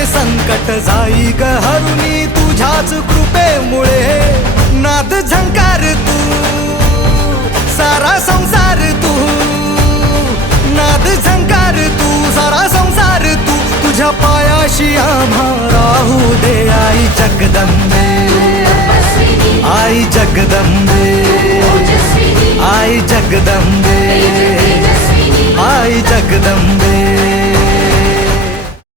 सारे संकट जाई ग हरुनी तुझ्याच कृपेमुळे नाद झंकार तू सारा संसार तू नाद झंकार तू सारा संसार तू तुझ्या पायाशी आम्हा राहू दे आई जगदंबे आई जगदंबे आई जगदंबे आई जगदंबे